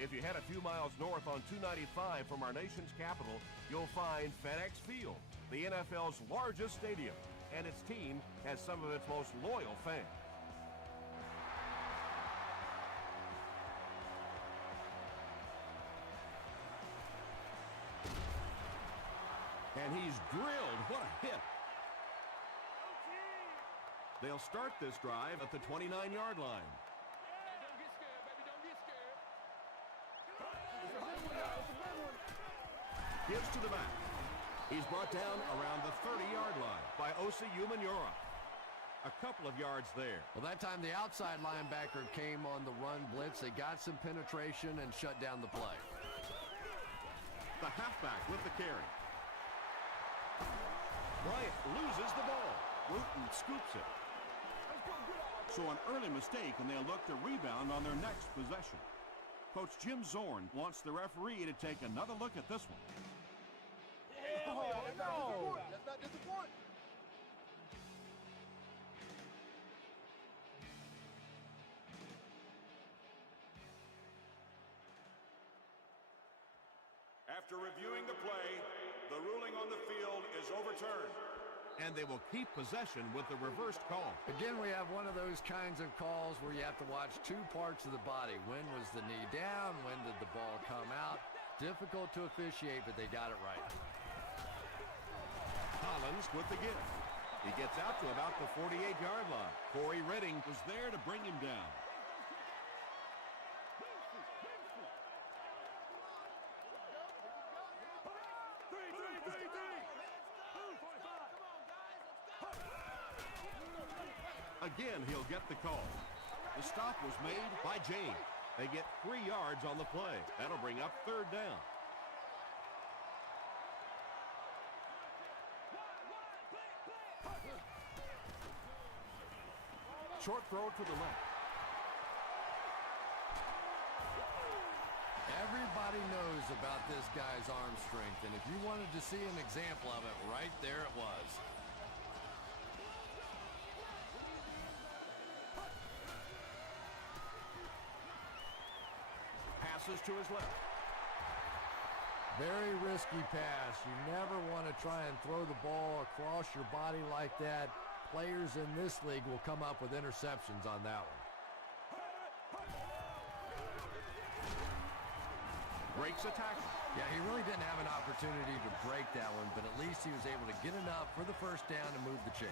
If you head a few miles north on 295 from our nation's capital, you'll find FedEx Field, the NFL's largest stadium, and its team has some of its most loyal fans. And he's drilled. What a hit. They'll start this drive at the 29-yard line. Don't get scared, baby. Don't get scared. Gives to the back. He's brought down around the 30-yard line by Osi Umenyiora. A couple of yards there. Well, that time the outside linebacker came on the run blitz. They got some penetration and shut down the play. The halfback with the carry. Bryant loses the ball. Wooten scoops it. So an early mistake, and they'll look to rebound on their next possession. Coach Jim Zorn wants the referee to take another look at this one. Oh, no! Let's not disappoint. After reviewing the play, the ruling on the field is overturned. And they will keep possession with the reversed call. Again, we have one of those kinds of calls where you have to watch two parts of the body. When was the knee down? When did the ball come out? Difficult to officiate, but they got it right. Collins with the give. He gets out to about the 48-yard line. Corey Redding Was there to bring him down. Again, he'll get the call. The stop was made by James. They get 3 yards on the play. That'll bring up third down. Short throw to the left. Everybody knows about this guy's arm strength, and if you wanted to see an example of it, right there it was. Passes to his left. Very risky pass. You never want to try and throw the ball across your body like that. Players in this league will come up with interceptions on that one. Breaks a tackle. Yeah, he really didn't have an opportunity to break that one, but at least he was able to get enough for the first down and move the chains.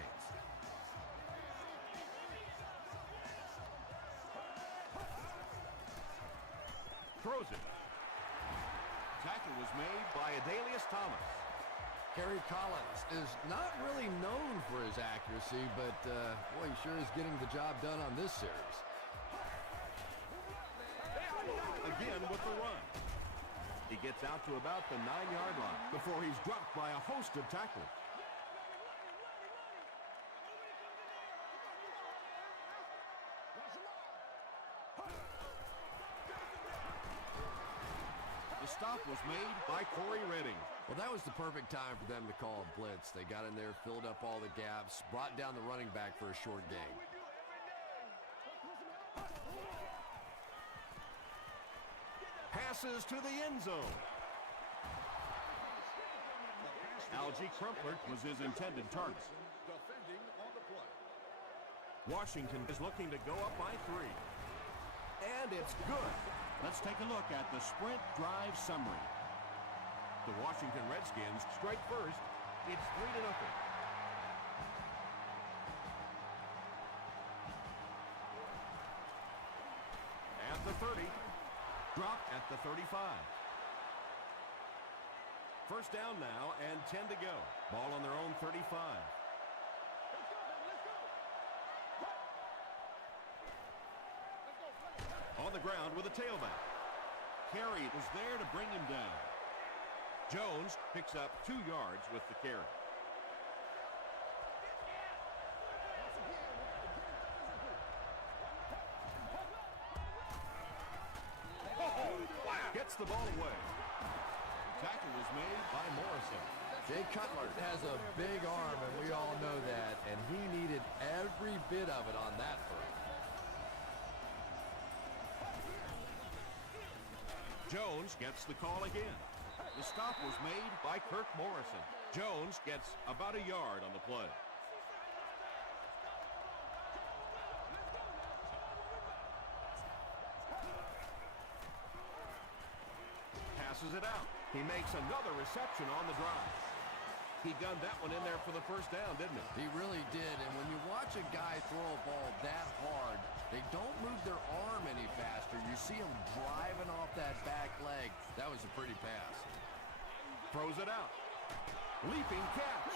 Throws it. Tackle was made by Adalius Thomas. Kerry Collins is not really known for his accuracy, but boy, he sure is getting the job done on this series. Again with the run. He gets out to about the 9-yard line before he's dropped by a host of tacklers. The stop was made by Corey Redding. Well, that was the perfect time for them to call a blitz. They got in there, filled up all the gaps, brought down the running back for a short gain. Passes to the end zone. Algie Crumpler was his intended target. Defending on the play. Washington is looking to go up by 3. And it's good. Let's take a look at the sprint drive summary. The Washington Redskins strike first. It's 3-0. At the 30. Drop at the 35. First down now and 10 to go. Ball on their own 35. On the ground with a tailback. Carey was there to bring him down. Jones picks up 2 yards with the carry. Gets the ball away. Tackle was made by Morrison. Jay Cutler has a big arm, and we all know that, and he needed every bit of it on that first. Jones gets the call again. The stop was made by Kirk Morrison. Jones gets about a yard on the play. Passes it out. He makes another reception on the drive. He gunned that one in there for the first down, didn't he? He really did, and when you watch a guy throw a ball that hard, they don't move their arm any faster. You see him driving off that back leg. That was a pretty pass. Throws it out. Leaping catch.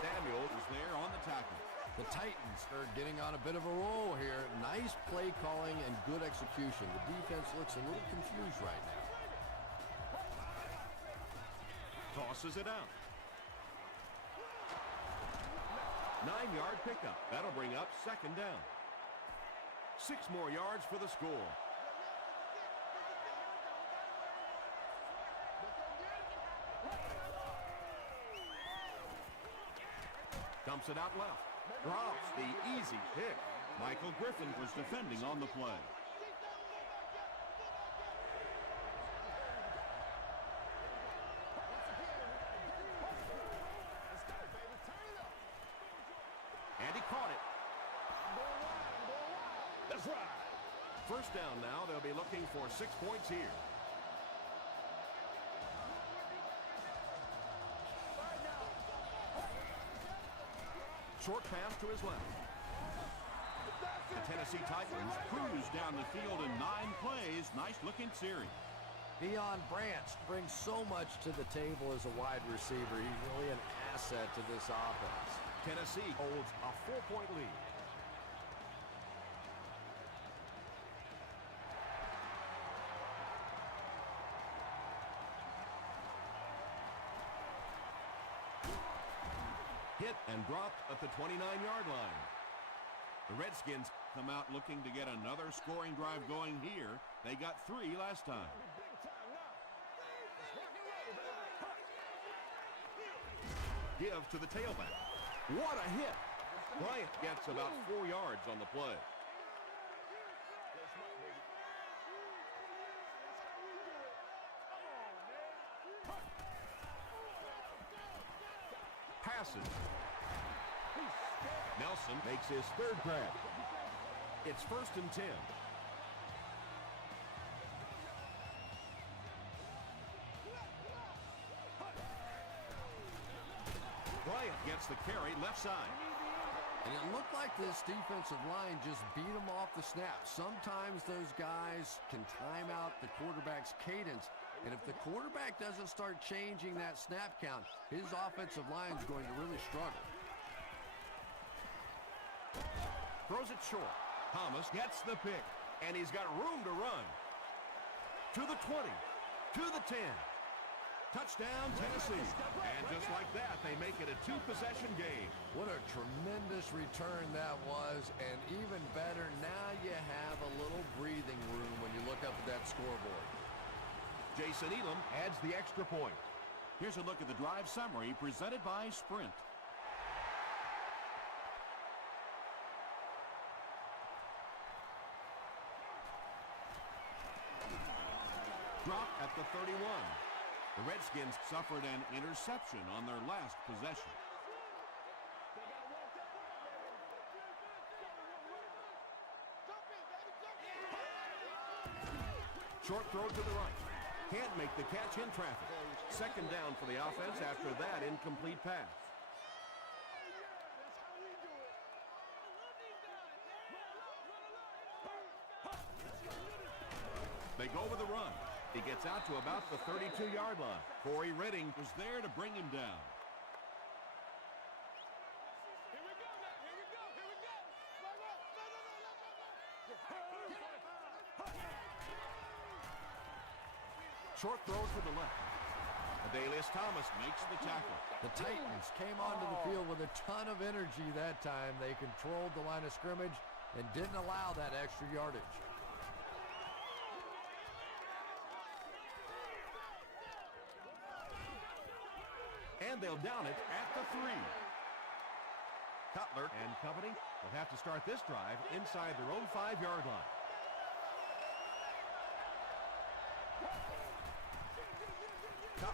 Samuel is there on the tackle. The Titans are getting on a bit of a roll here. Nice play calling and good execution. The defense looks a little confused right now. Tosses it out. 9-yard pickup. That'll bring up second down. 6 more yards for the score. Dumps it out left. Drops the easy pick. Michael Griffin was defending on the play. And he caught it. That's right. First down now. They'll be looking for 6 points here. Short pass to his left. The Tennessee Titans cruise down the field in 9 plays. Nice looking series. Deion Branch brings so much to the table as a wide receiver. He's really an asset to this offense. Tennessee holds a 4-point lead. Hit and dropped at the 29-yard line. The Redskins come out looking to get another scoring drive going here. They got 3 last time. Give to the tailback. What a hit! Bryant gets about 4 yards on the play. Passes. Nelson makes his 3rd grab. It's 1st and 10. Bryant gets the carry left side. And it looked like this defensive line just beat them off the snap. Sometimes those guys can time out the quarterback's cadence. And if the quarterback doesn't start changing that snap count, his offensive line is going to really struggle. Throws it short. Thomas gets the pick. And he's got room to run. To the 20. To the 10. Touchdown, Tennessee. And just like that, they make it a 2-possession game. What a tremendous return that was. And even better, now you have a little breathing room when you look up at that scoreboard. Jason Elam adds the extra point. Here's a look at the drive summary presented by Sprint. Drop at the 31. The Redskins suffered an interception on their last possession. Short throw to the right. Can't make the catch in traffic. Second down for the offense after that incomplete pass. They go with the run. He gets out to about the 32-yard line. Corey Redding was there to bring him down. Short throw to the left. Adalius Thomas makes the tackle. The Titans came onto the field with a ton of energy that time. They controlled the line of scrimmage and didn't allow that extra yardage. And they'll down it at the 3. Cutler and company will have to start this drive inside their own 5-yard line.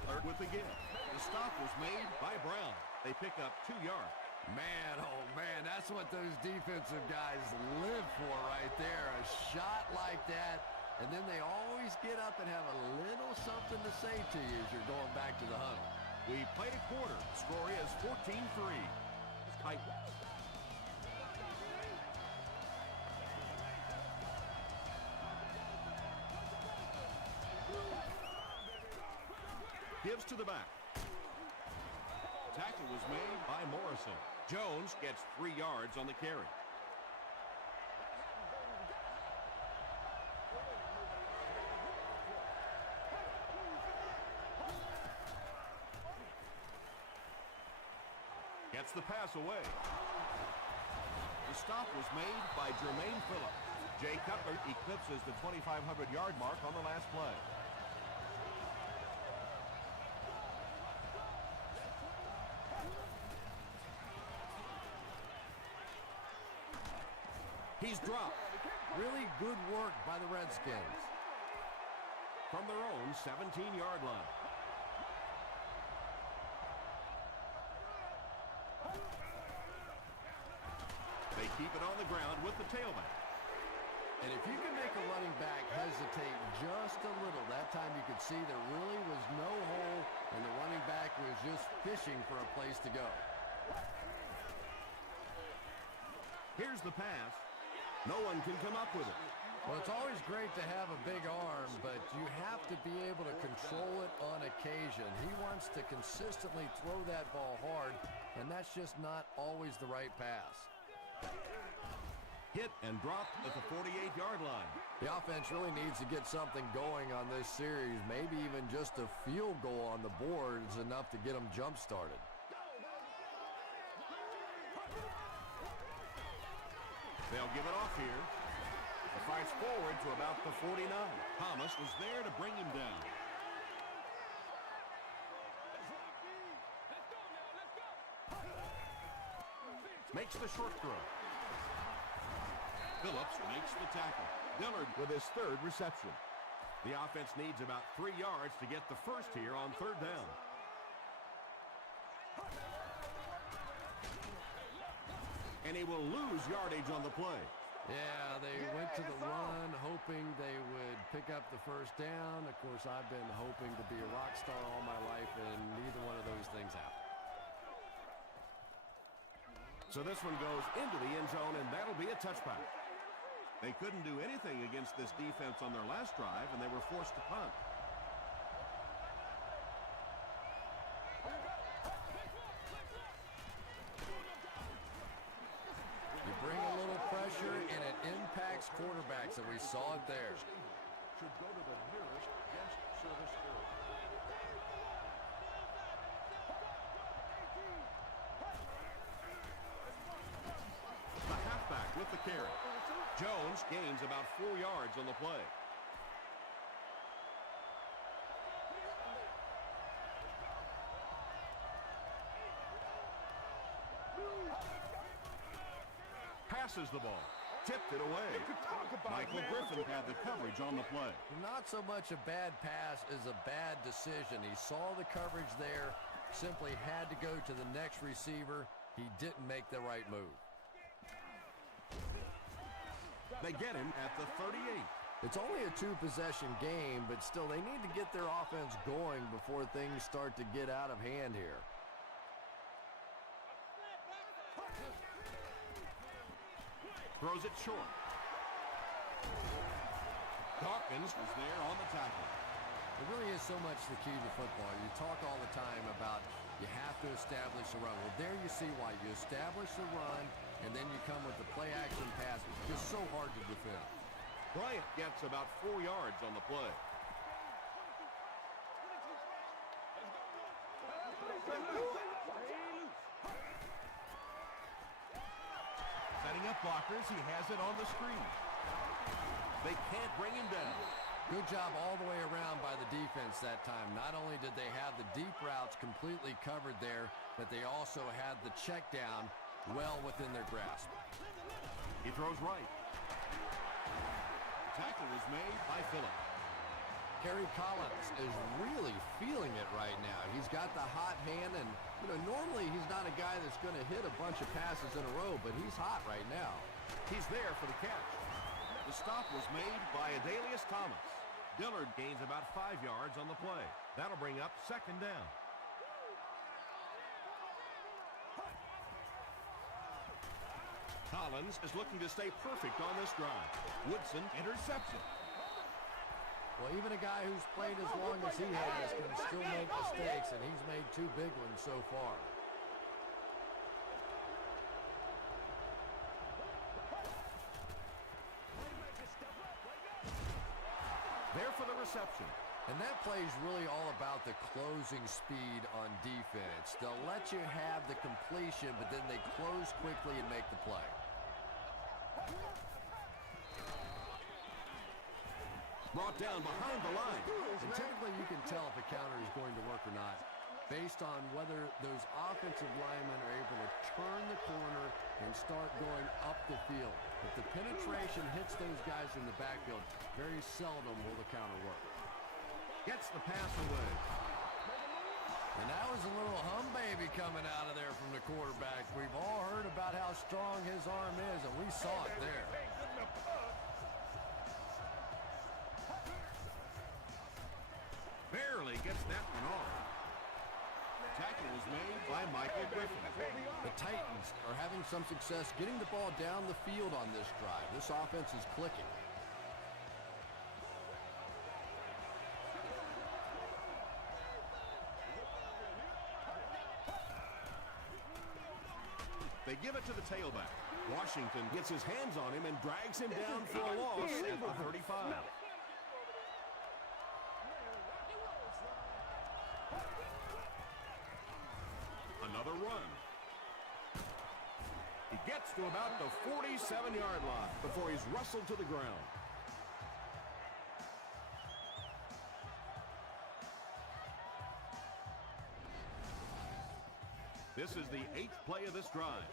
Butler with the give. The stop was made by Brown. They pick up 2 yards. Man, oh man, that's what those defensive guys live for right there. A shot like that, and then they always get up and have a little something to say to you as you're going back to the huddle. We played a quarter. The score is 14-3. Titans. Gives to the back. Tackle was made by Morrison. Jones gets 3 yards on the carry. Gets the pass away. The stop was made by Jermaine Phillips. Jay Cutler eclipses the 2,500-yard mark on the last play. He's dropped. Really good work by the Redskins. From their own 17-yard line. They keep it on the ground with the tailback. And if you can make a running back hesitate just a little, that time you could see there really was no hole, and the running back was just fishing for a place to go. Here's the pass. No one can come up with it. Well, it's always great to have a big arm, but you have to be able to control it on occasion. He wants to consistently throw that ball hard, and that's just not always the right pass. Hit and dropped at the 48-yard line. The offense really needs to get something going on this series. Maybe even just a field goal on the board is enough to get them jump-started. They'll give it off here. It fires forward to about the 49. Thomas was there to bring him down. Makes the short throw. Phillips makes the tackle. Dillard with his 3rd reception. The offense needs about 3 yards to get the first here on 3rd down. And he will lose yardage on the play. Yeah, they went to the run, hoping they would pick up the first down. Of course, I've been hoping to be a rock star all my life, and neither one of those things happened. So this one goes into the end zone, and that'll be a touchback. They couldn't do anything against this defense on their last drive, and they were forced to punt. You bring a little pressure, and it impacts quarterbacks, and we saw it there. Should go to the nearest guest service area. The halfback with the carry. Jones gains about 4 yards on the play. Passes the ball. Tipped it away. Michael Griffin had the coverage on the play. Not so much a bad pass as a bad decision. He saw the coverage there, simply had to go to the next receiver. He didn't make the right move. They get him at the 38. It's only a 2-possession game, but still they need to get their offense going before things start to get out of hand here. Throws it short. Dawkins was there on the tackle. It really is so much the key to football. You talk all the time about you have to establish a run. Well, there you see why. You establish a run, and then you come with the play-action pass. It's just so hard to defend. Bryant gets about 4 yards on the play. Setting up blockers, he has it on the screen. They can't bring him down. Good job all the way around by the defense that time. Not only did they have the deep routes completely covered there, but they also had the check down well within their grasp. He throws right. Tackle was made by Phillips. Kerry Collins is really feeling it right now. He's got the hot hand, and normally he's not a guy that's going to hit a bunch of passes in a row, but he's hot right now. He's there for the catch. The stop was made by Adalius Thomas. Dillard gains about 5 yards on the play. That'll bring up second down. Collins is looking to stay perfect on this drive. Woodson intercepts it. Well, even a guy who's played as long as he has can still make mistakes, and he's made 2 big ones so far. There for the reception. And that play is really all about the closing speed on defense. They'll let you have the completion, but then they close quickly and make the play. Brought down behind the line. And typically you can tell if a counter is going to work or not based on whether those offensive linemen are able to turn the corner and start going up the field. If the penetration hits those guys in the backfield, very seldom will the counter work. Gets the pass away. And that was a little hum baby coming out of there from the quarterback. We've all heard about how strong his arm is, and we saw it there. Barely gets that one off. Tackle was made by Michael Griffin. The Titans are having some success getting the ball down the field on this drive. This offense is clicking. They give it to the tailback. Washington gets his hands on him and drags him down for a loss at the 35. Another run. He gets to about the 47-yard line before he's wrestled to the ground. This is the 8th play of this drive.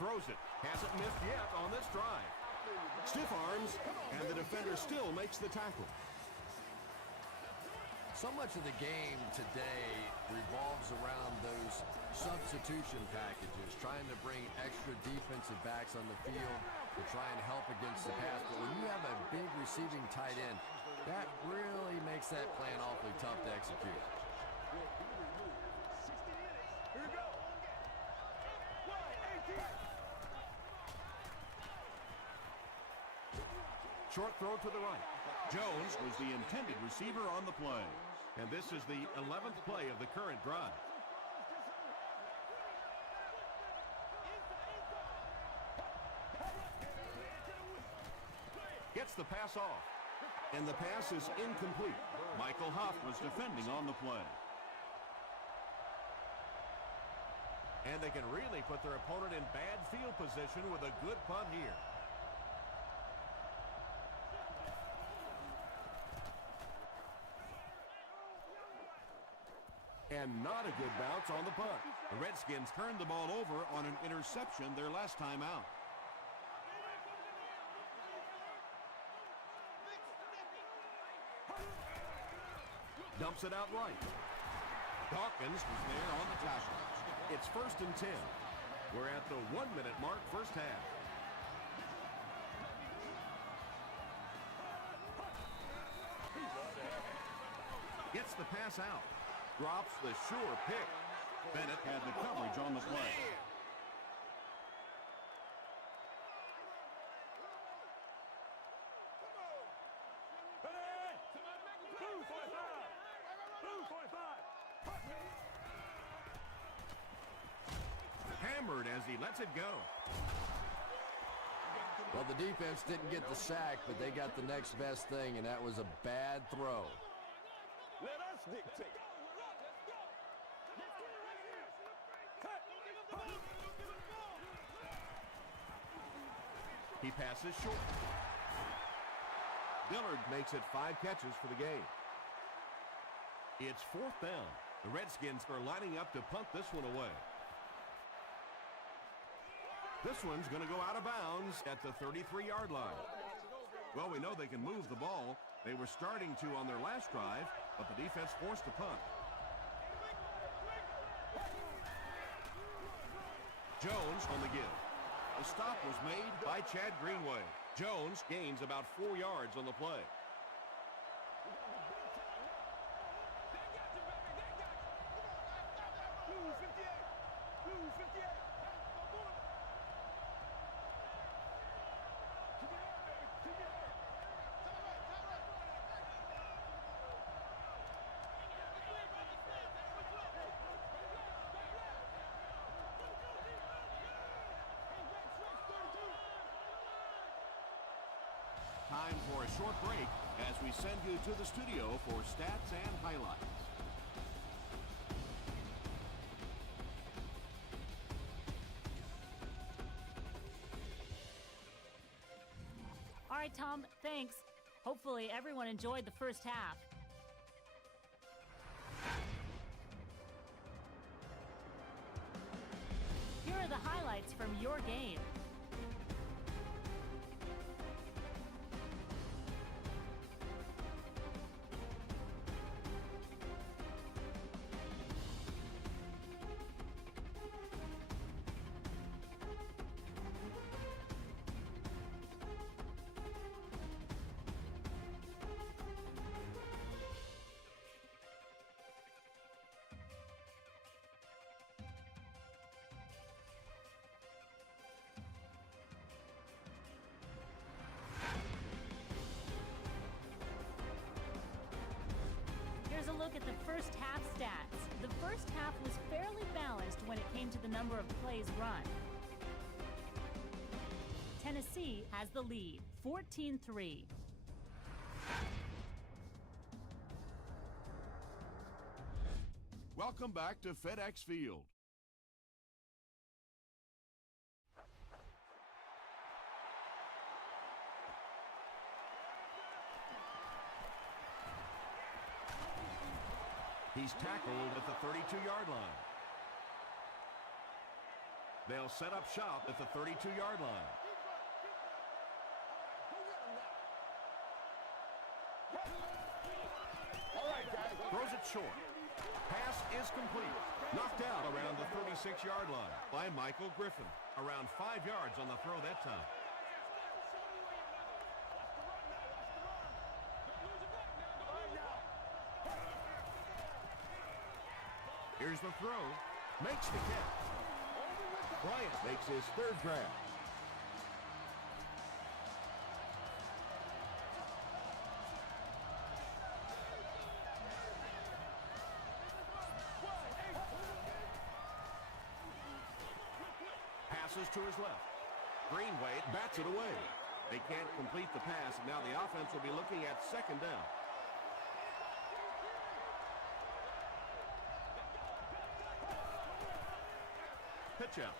Throws it. Hasn't missed yet on this drive. Stiff arms, and the defender still makes the tackle. So much of the game today revolves around those substitution packages, trying to bring extra defensive backs on the field to try and help against the pass. But when you have a big receiving tight end, that really makes that plan awfully tough to execute. Short throw to the right. Jones was the intended receiver on the play. And this is the 11th play of the current drive. Gets the pass off. And the pass is incomplete. Michael Huff was defending on the play. And they can really put their opponent in bad field position with a good punt here. And not a good bounce on the punt. The Redskins turned the ball over on an interception their last time out. Dumps it out right. Dawkins was there on the tackle. It's 1st and 10. We're at the 1-minute mark, first half. Gets the pass out. Drops the sure pick. Bennett had the coverage on the play. Hammered as he lets it go. Well, the defense didn't get the sack, but they got the next best thing, and that was a bad throw. Let us dictate. He passes short. Dillard makes it 5 catches for the game. It's 4th down. The Redskins are lining up to punt this one away. This one's going to go out of bounds at the 33-yard line. Well, we know they can move the ball. They were starting to on their last drive, but the defense forced a punt. Jones on the give. The stop was made by Chad Greenway. Jones gains about 4 yards on the play. Time for a short break as we send you to the studio for stats and highlights. All right, Tom, thanks. Hopefully everyone enjoyed the first half. Here are the highlights from your game. Here's a look at the first half stats. The first half was fairly balanced when it came to the number of plays run. Tennessee has the lead, 14-3. Welcome back to FedEx Field. He's tackled at the 32-yard line. They'll set up shop at the 32-yard line. Throws it short. Pass is complete. Knocked out around the 36-yard line by Michael Griffin. Around 5 yards on the throw that time. Here's the throw. Makes the catch. Bryant makes his third grab. Passes to his left. Greenway bats it away. They can't complete the pass, and now the offense will be looking at second down. Pitch out.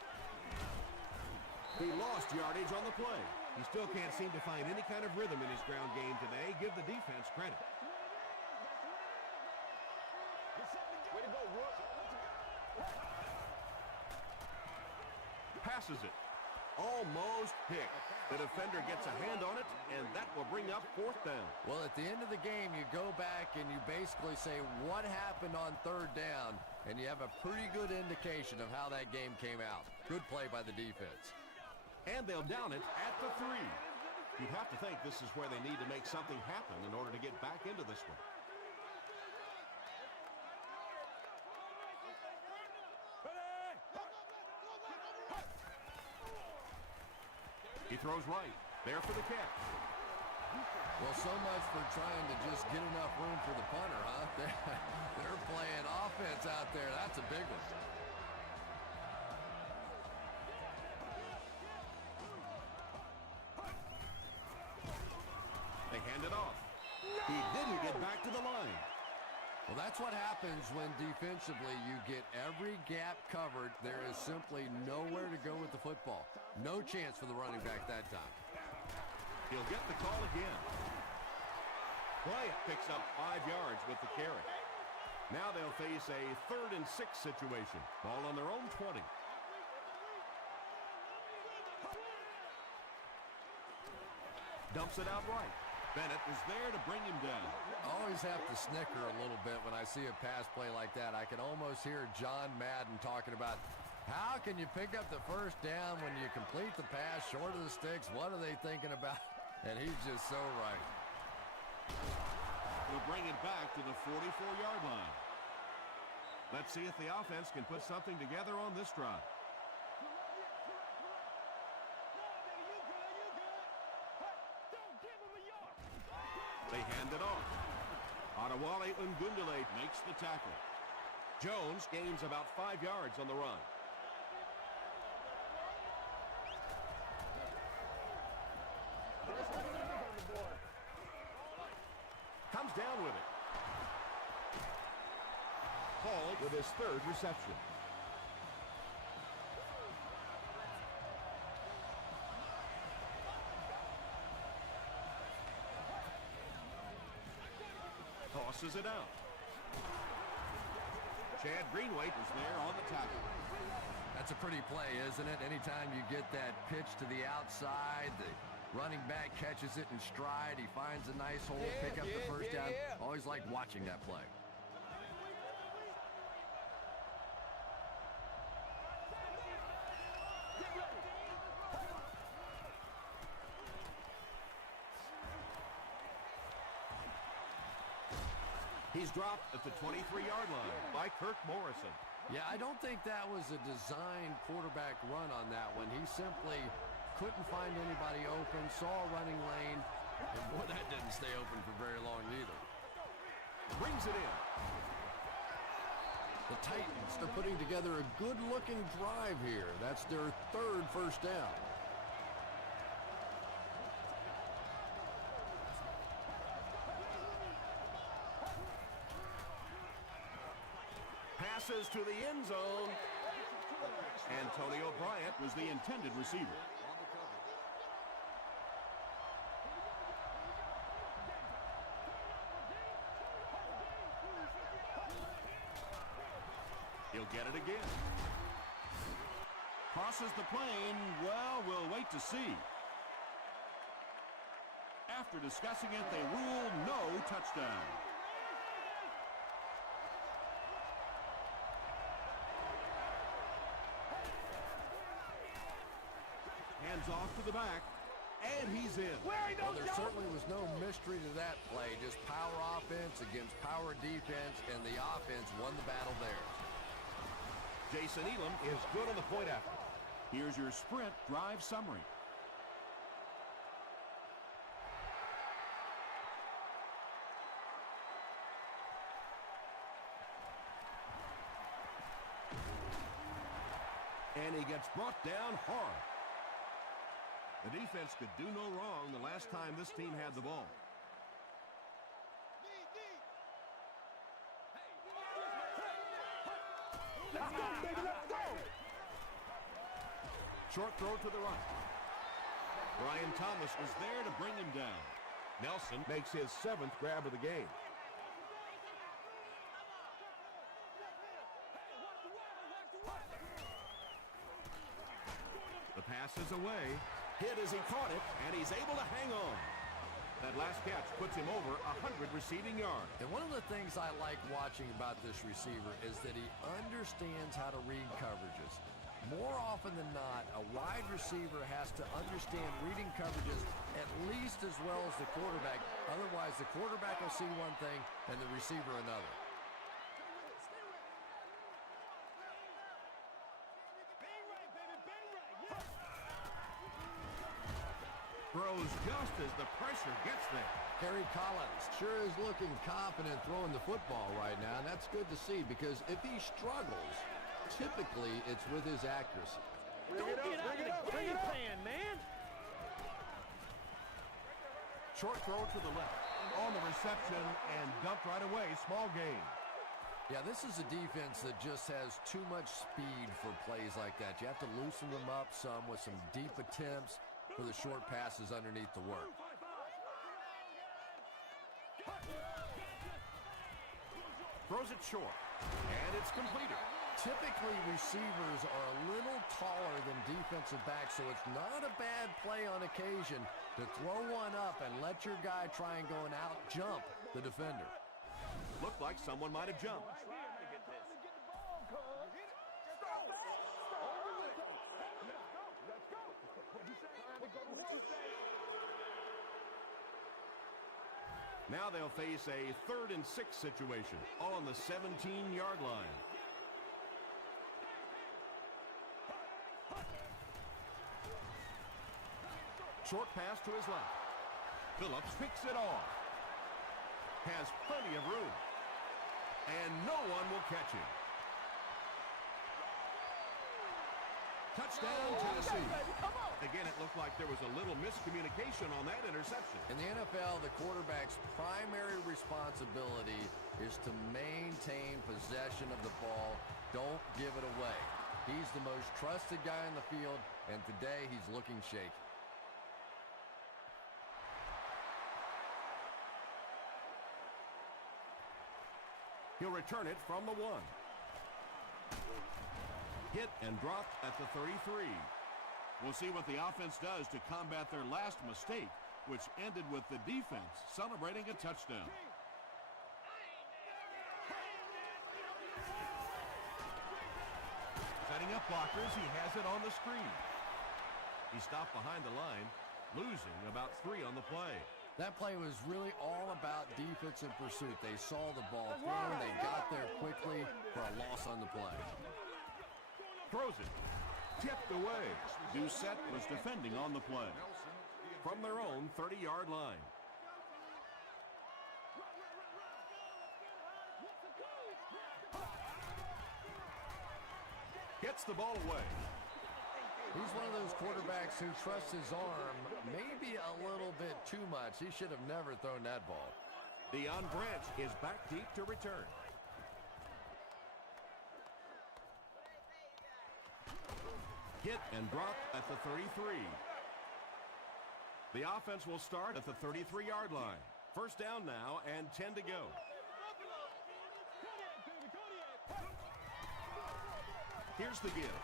He lost yardage on the play. He still can't seem to find any kind of rhythm in his ground game today. Give the defense credit. Way to go, Rook. Passes it. Almost picked. The defender gets a hand on it, and that will bring up fourth down. Well, at the end of the game, you go back and you basically say what happened on third down, and you have a pretty good indication of how that game came out. Good play by the defense. And they'll down it at the 3. You'd have to think this is where they need to make something happen in order to get back into this one. He throws right. There for the catch. Well, so much for trying to just get enough room for the punter, huh? They're playing offense out there. That's a big one. They hand it off. He didn't get back to the line. Well, that's what happens when defensively you get every gap covered. There is simply nowhere to go with the football. No chance for the running back that time. He'll get the call again. Bryant picks up 5 yards with the carry. Now they'll face a 3rd and 6 situation. Ball on their own 20. Dumps it out right. Bennett is there to bring him down. Always have to snicker a little bit when I see a pass play like that. I can almost hear John Madden talking about how can you pick up the first down when you complete the pass short of the sticks? What are they thinking about? And he's just so right. He'll bring it back to the 44-yard line. Let's see if the offense can put something together on this drive. They hand it off. Adewale Ungundule makes the tackle. Jones gains about 5 yards on the run. Comes down with it. Paul with his third reception. Tosses it out. Chad Greenway is there on the tackle. That's a pretty play, isn't it? Anytime you get that pitch to the outside, the running back catches it in stride. He finds a nice hole, pick up the first down. Always like watching that play. He's dropped at the 23-yard line by Kirk Morrison. Yeah, I don't think that was a designed quarterback run on that one. He simply couldn't find anybody open, saw a running lane, and boy, that didn't stay open for very long either. Brings it in. The Titans are putting together a good-looking drive here. That's their third first down. Passes to the end zone. Antonio Bryant was the intended receiver. He'll get it again. Crosses the plane. Well, we'll wait to see. After discussing it, they rule no touchdown. Hands off to the back, and he's in. Well, there certainly was no mystery to that play. Just power offense against power defense, and the offense won the battle there. Jason Elam is good on the point after. Here's your sprint drive summary. And he gets brought down hard. The defense could do no wrong the last time this team had the ball. Let's go, baby, let's go! Short throw to the right. Brian Thomas was there to bring him down. Nelson makes his 7th grab of the game. The pass is away. Hit as he caught it, and he's able to hang on. That last catch puts him over 100 receiving yards. And one of the things I like watching about this receiver is that he understands how to read coverages. More often than not, a wide receiver has to understand reading coverages at least as well as the quarterback. Otherwise, the quarterback will see one thing and the receiver another. Throws just as the pressure gets there. Harry Collins sure is looking confident throwing the football right now, and that's good to see because if he struggles, typically it's with his accuracy. Don't get out of the game plan, man! Short throw to the left. On the reception and dumped right away. Small gain. Yeah, this is a defense that just has too much speed for plays like that. You have to loosen them up some with some deep attempts for the short passes underneath the work. Throws it short, and it's completed. typically receivers are a little taller than defensive backs, so it's not a bad play on occasion to throw one up and let your guy try and go and out-jump the defender. Looked like someone might have jumped. Now they'll face a 3rd and 6 situation on the 17-yard line. Short pass to his left. Phillips picks it off. Has plenty of room. And no one will catch him. Touchdown, Tennessee. Again, it looked like there was a little miscommunication on that interception. In the NFL, the quarterback's primary responsibility is to maintain possession of the ball. Don't give it away. He's the most trusted guy in the field, and today he's looking shaky. He'll return it from the 1. Hit and dropped at the 33. We'll see what the offense does to combat their last mistake, which ended with the defense celebrating a touchdown. Setting up blockers, he has it on the screen. He stopped behind the line, losing about 3 on the play. That play was really all about defensive pursuit. They saw the ball thrown, they got there quickly for a loss on the play. Throws it. Tipped away. Doucette was defending on the play. From their own 30-yard line. Gets the ball away. He's one of those quarterbacks who trusts his arm maybe a little bit too much. He should have never thrown that ball. Deion Branch is back deep to return. Hit and drop at the 33. The offense will start at the 33-yard line. First down now and 10 to go. Here's the give.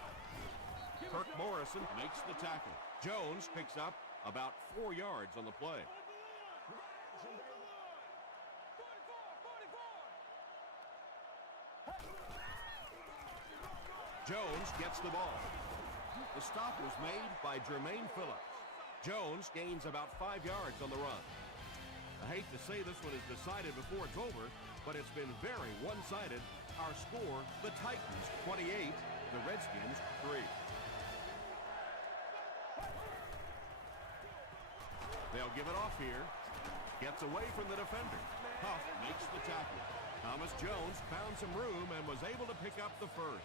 Kirk Morrison makes the tackle. Jones picks up about 4 yards on the play. Jones gets the ball. The stop was made by Jermaine Phillips. Jones gains about 5 yards on the run. I hate to say this one is decided before it's over, but it's been very one-sided. Our score, the Titans 28, the Redskins 3. They'll give it off here. Gets away from the defender. Huff makes the tackle. Thomas Jones found some room and was able to pick up the first.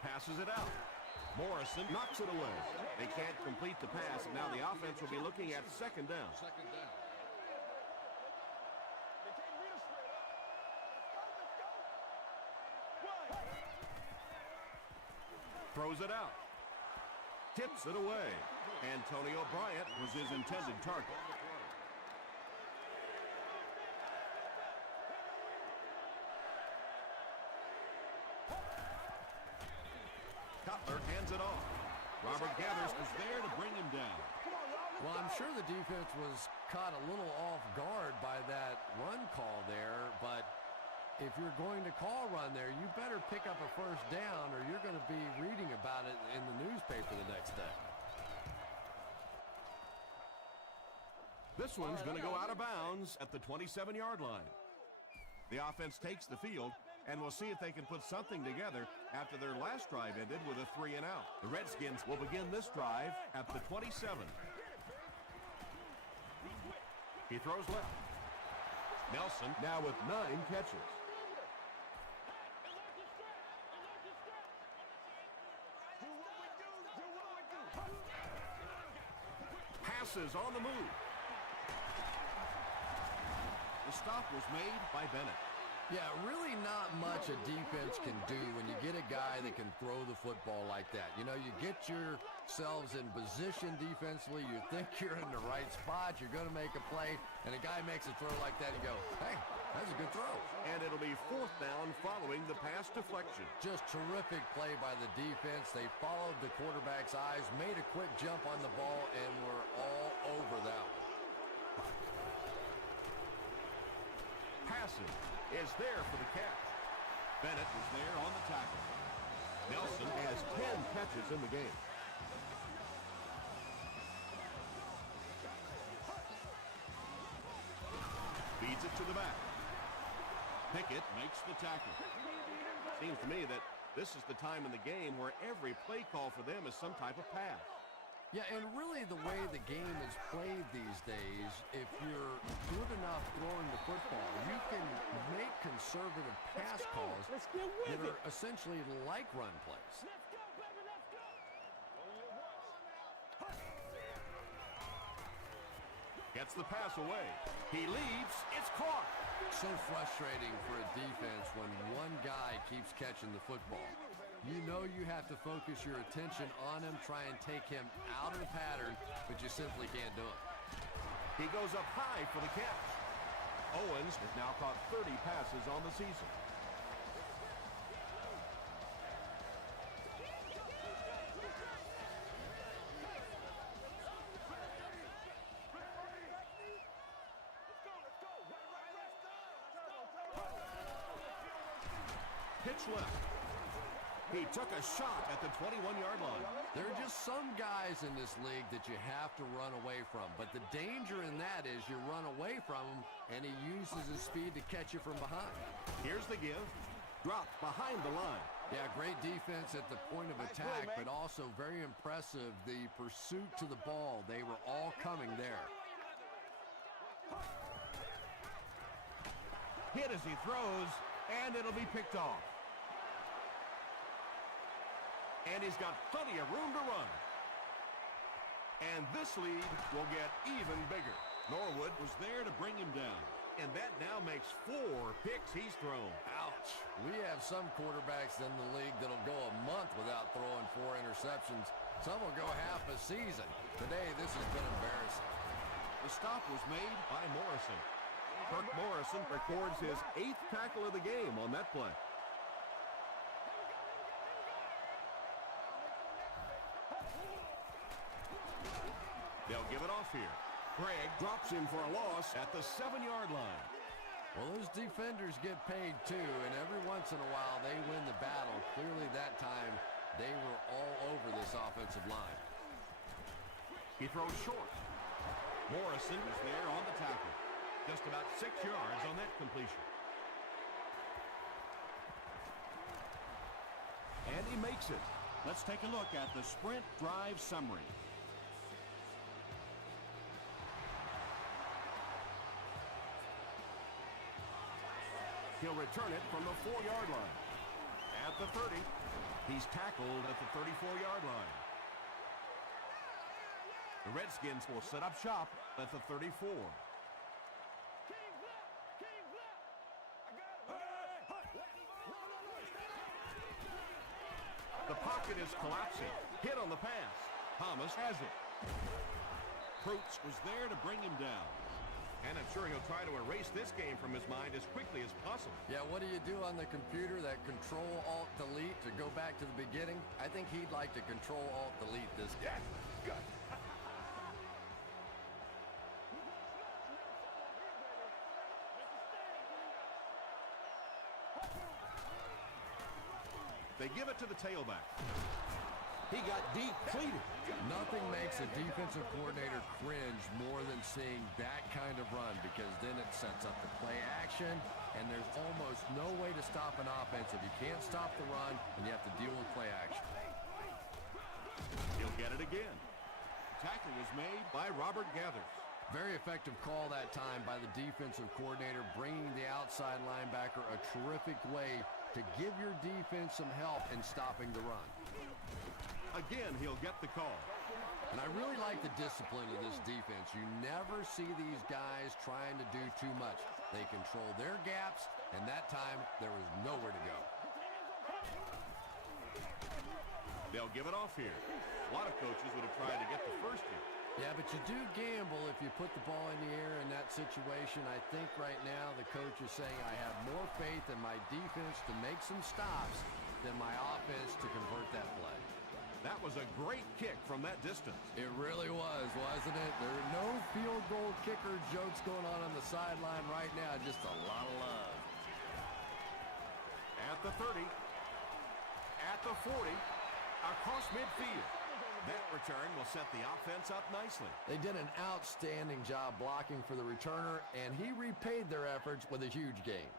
Passes it out. Morrison knocks it away. They can't complete the pass, and now the offense will be looking at second down. Throws it out. Tips it away. Antonio Bryant was his intended target. Cutler hands it off. Robert Gathers was there to bring him down. Well, I'm sure the defense was caught a little off guard by that run call there, but if you're going to call run there, you better pick up a first down or you're going to be reading about it in the newspaper the next day. This one's going to go out of bounds at the 27-yard line. The offense takes the field, and we'll see if they can put something together after their last drive ended with a 3-and-out. The Redskins will begin this drive at the 27. He throws left. Nelson now with 9 catches. Passes on the move. The stop was made by Bennett. Yeah, really not much a defense can do when you get a guy that can throw the football like that. You know, you get yourselves in position defensively. You think you're in the right spot. You're going to make a play, and a guy makes a throw like that, and you go, hey, that's a good throw. And it'll be 4th down following the pass deflection. Just terrific play by the defense. They followed the quarterback's eyes, made a quick jump on the ball, and were all over that one. Passing is there for the catch. Bennett was there on the tackle. Nelson has 10 catches in the game. Feeds it to the back. Pickett makes the tackle. Seems to me that this is the time in the game where every play call for them is some type of pass. Yeah, and really the way the game is played these days, if you're good enough throwing the football, you can make conservative pass calls that are essentially like run plays. Gets the pass away. He leaps. It's caught. So frustrating for a defense when one guy keeps catching the football. You know you have to focus your attention on him, try and take him out of the pattern, but you simply can't do it. He goes up high for the catch. Owens has now caught 30 passes on the season. Pitch left. He took a shot at the 21-yard line. There are just some guys in this league that you have to run away from. But the danger in that is you run away from him, and he uses his speed to catch you from behind. Here's the give. Dropped behind the line. Yeah, great defense at the point of attack, but also very impressive, the pursuit to the ball. They were all coming there. Hit as he throws, and it'll be picked off. And he's got plenty of room to run. And this lead will get even bigger. Norwood was there to bring him down. And that now makes 4 picks he's thrown. Ouch. We have some quarterbacks in the league that'll go a month without throwing 4 interceptions. Some will go half a season. Today, this has been embarrassing. The stop was made by Morrison. Kirk Morrison records his 8th tackle of the game on that play. They'll give it off here. Gregg drops him for a loss at the 7-yard line. Well, those defenders get paid too, and every once in a while they win the battle. Clearly that time they were all over this offensive line. He throws short. Morrison was there on the tackle. Just about 6 yards on that completion. And he makes it. Let's take a look at the sprint drive summary. He'll return it from the 4-yard line. At the 30, he's tackled at the 34-yard line. The Redskins will set up shop at the 34. The pocket is collapsing. Hit on the pass. Thomas has it. Krutz was there to bring him down. And I'm sure he'll try to erase this game from his mind as quickly as possible. Yeah, what do you do on the computer? That Control-Alt-Delete to go back to the beginning? I think he'd like to Control-Alt-Delete this game. Good. They give it to the tailback. He got depleted. Nothing makes a defensive coordinator cringe more than seeing that kind of run, because then it sets up the play action, and there's almost no way to stop an offense if you can't stop the run and you have to deal with play action. He'll get it again. Tackle was made by Robert Gathers. Very effective call that time by the defensive coordinator, bringing the outside linebacker a terrific way to give your defense some help in stopping the run. Again, he'll get the call. And I really like the discipline of this defense. You never see these guys trying to do too much. They control their gaps, And that time, there was nowhere to go. They'll give it off here. A lot of coaches would have tried to get the first here. Yeah, but you do gamble if you put the ball in the air in that situation. I think right now the coach is saying I have more faith in my defense to make some stops than my offense to convert that play. That was a great kick from that distance. It really was, wasn't it? There are no field goal kicker jokes going on the sideline right now. Just a lot of love. At the 30. At the 40. Across midfield. That return will set the offense up nicely. They did an outstanding job blocking for the returner, and he repaid their efforts with a huge gain.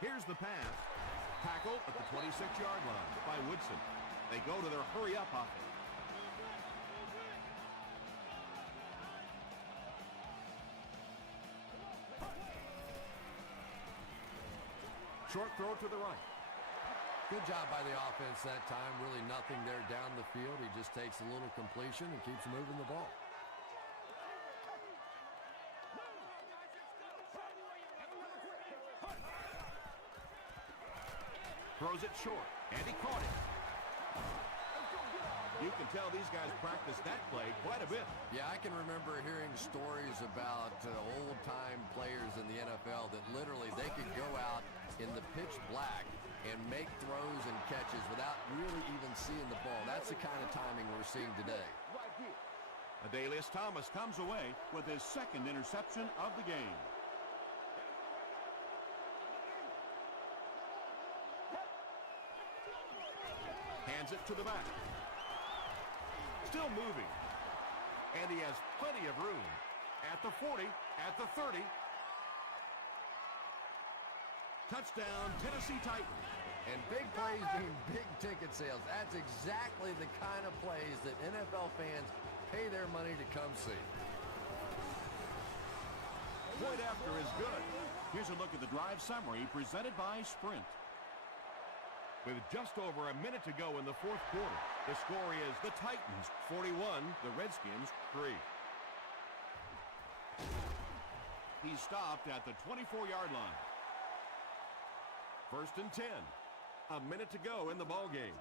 Here's the pass. Tackle at the 26-yard line by Woodson. They go to their hurry-up offense. Short throw to the right. Good job by the offense that time. Really nothing there down the field. He just takes a little completion and keeps moving the ball. Throws it short, and he caught it. You can tell these guys practice that play quite a bit. Yeah, I can remember hearing stories about old-time players in the NFL that literally they could go out in the pitch black and make throws and catches without really even seeing the ball. That's the kind of timing we're seeing today. Adalius Thomas comes away with his second interception of the game. Hands it to the back. Still moving. And he has plenty of room. At the 40, at the 30. Touchdown, Tennessee Titans. And big plays mean big ticket sales. That's exactly the kind of plays that NFL fans pay their money to come see. Point after is good. Here's a look at the drive summary presented by Sprint. With just over a minute to go in the fourth quarter, the score is the Titans 41, the Redskins 3. He stopped at the 24-yard line. First and 10. A minute to go in the ball game.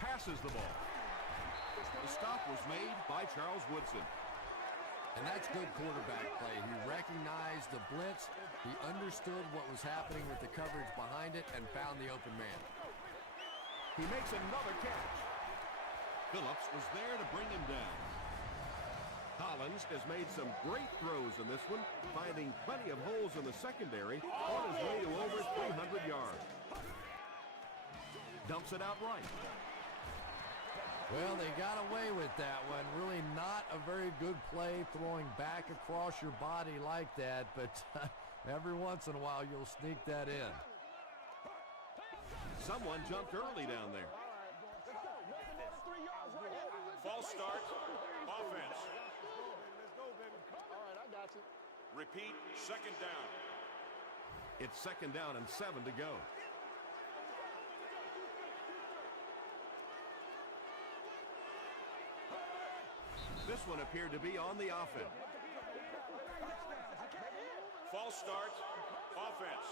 Passes the ball. The stop was made by Charles Woodson. And that's good quarterback play. He recognized the blitz. He understood what was happening with the coverage behind it and found the open man. He makes another catch. Phillips was there to bring him down. Collins has made some great throws in this one, finding plenty of holes in the secondary on his way to over 300 yards. Dumps it out right. Well, they got away with that one. Really not a very good play throwing back across your body like that, but every once in a while you'll sneak that in. Someone jumped early down there. False start. Offense. Repeat, second down. It's second down and 7 to go. This one appeared to be on the offense. False start. Offense.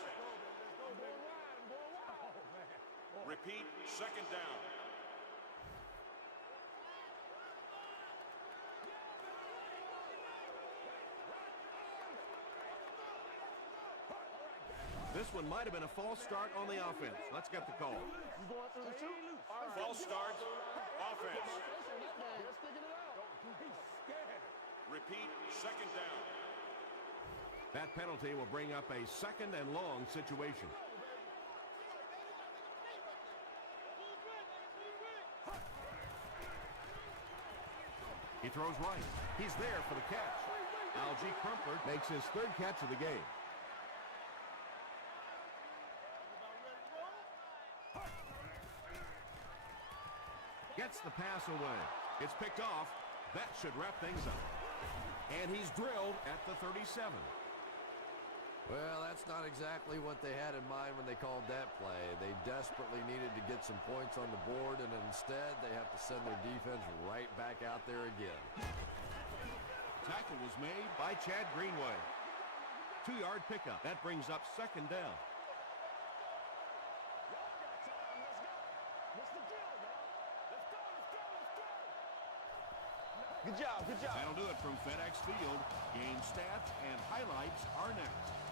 Repeat, second down. This one might have been a false start on the offense. Let's get the call. False start. Offense. Repeat, second down. That penalty will bring up a second and long situation. He throws right. He's there for the catch. Algie Crumpler makes his third catch of the game. Gets the pass away. It's picked off. That should wrap things up. And he's drilled at the 37. Well, that's not exactly what they had in mind when they called that play. They desperately needed to get some points on the board, and instead they have to send their defense right back out there again. Tackle was made by Chad Greenway. 2-yard pickup. That brings up second down. Good job, good job. That'll do it from FedEx Field. Game stats and highlights are next.